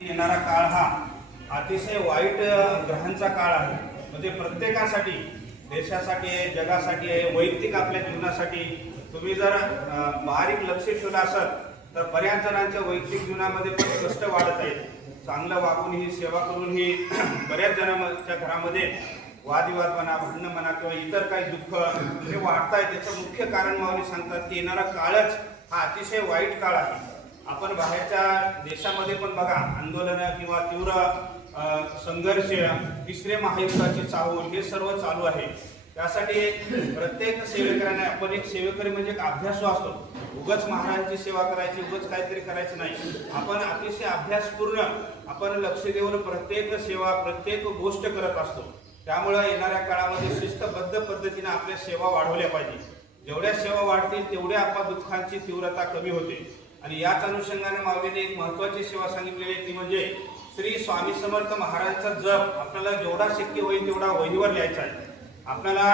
येणारा काळ हा अतिशय वाईट ग्रहांचा काळ आहे. म्हणजे प्रत्येकासाठी, देशासाठी आहे, जगासाठी आहे, वैयक्तिक आपल्या जीवनासाठी तुम्ही जर बारीक लक्ष ठेवलं असाल तर बऱ्याच जणांच्या वैयक्तिक जीवनामध्ये पण कष्ट वाढत आहेत. चांगलं वागून ही सेवा करून ही बऱ्याच जणांच्या घरामध्ये वादविवाद म्हणा, भांडणं म्हणा किंवा इतर काही दुःख हे वाढत आहे. त्याचं मुख्य कारण माऊली सांगतात की येणारा काळच हा अतिशय वाईट काळ आहे. आपण बाहेरच्या देशामध्ये पण बघा, आंदोलनं किंवा तीव्र संघर्ष, तिसरे महायुद्धाची चाहूल हे सर्व चालू आहे. त्यासाठी प्रत्येक सेवेकऱ्याने, आपण एक सेवेकरी म्हणजे एक अभ्यासू असतो. उगाच महाराजांची सेवा करायची, उगाच काहीतरी करायचं नाही. आपण अतिशय अभ्यासपूर्ण आपण लक्ष देऊन प्रत्येक सेवा, प्रत्येक गोष्ट करत असतो. त्यामुळे येणाऱ्या काळामध्ये शिस्तबद्ध पद्धतीने आपल्या सेवा वाढवल्या पाहिजे. जेवढ्या सेवा वाढतील तेवढ्या आपल्या दुःखांची तीव्रता कमी होते. आणि याच अनुषंगाने माऊलीने एक महत्वाची सेवा सांगितलेली आहे, ती म्हणजे श्री स्वामी समर्थ महाराजांचा जप आपल्याला जेवढा शक्य होईल तेवढा वहीवर लिहायचा आहे. आपल्याला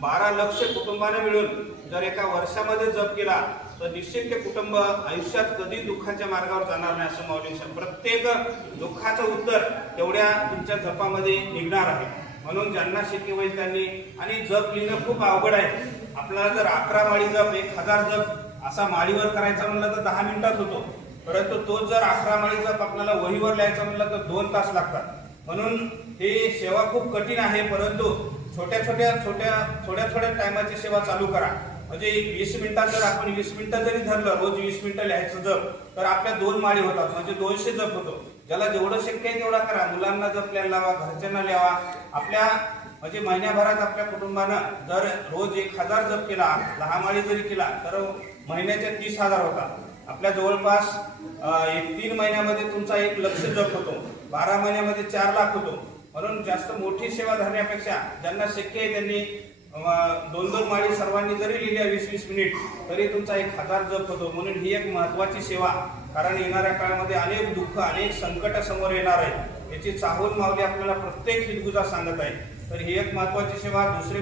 12 लक्ष कुटुंबाने मिळून जर एका वर्षामध्ये जप केला तर निश्चित ते कुटुंब आयुष्यात कधी दुःखाच्या मार्गावर जाणार नाही असं माऊली सांगतात. प्रत्येक दुःखाचं उत्तर तेवढ्या तुमच्या जपामध्ये निघणार आहे. म्हणून ज्यांना शक्य होईल त्यांनी, आणि जप लिहिणं खूप अवघड आहे. आपल्याला जर 11 माळी जप, 1000 जप असा माळीवर करायचा म्हणलं तर 10 मिनिटात होतो. परंतु तोच जर 11 माळी जप आपल्याला वहीवर लिहायचा म्हणलं तर 2 तास लागतात. म्हणून ही सेवा खूप कठीण आहे. परंतु थोड्या टायमाची सेवा चालू करा. म्हणजे 20 मिनिटात जर आपण 20 मिनिटं जरी धरलं, रोज 20 मिनिटं लिहायचं जप, तर आपल्या 2 माळी होतात, म्हणजे 200 जप होतो. ज्याला जेवढं शक्य आहे तेवढा करा. मुलांना जप लिहायला लावा, घरच्यांना लिहावा. आपल्या म्हणजे महिन्याभरात आपल्या कुटुंबानं जर रोज 1000 जप केला, 10 माळी जरी केला तर महिन्याचे 30,000 होतात. आपल्या जवळपास 3 महिन्यामध्ये तुमचा 1 लक्ष जप होतो. 12 महिन्यामध्ये 4 लाख होतो. म्हणून जास्त मोठी सेवा धरण्यापेक्षा ज्यांना शक्य आहे त्यांनी 2-2 माळी सर्वांनी जरी लिहिल्या 20-20 मिनिट तरी तुमचा 1000 जप होतो. म्हणून ही एक महत्वाची सेवा, कारण येणाऱ्या काळामध्ये अनेक दुःख, अनेक संकट समोर येणार आहे. याची चाहूल माऊली आपल्याला प्रत्येक हितगुजा सांगत आहे. तर ही एक महत्वाची सेवा. दुसरी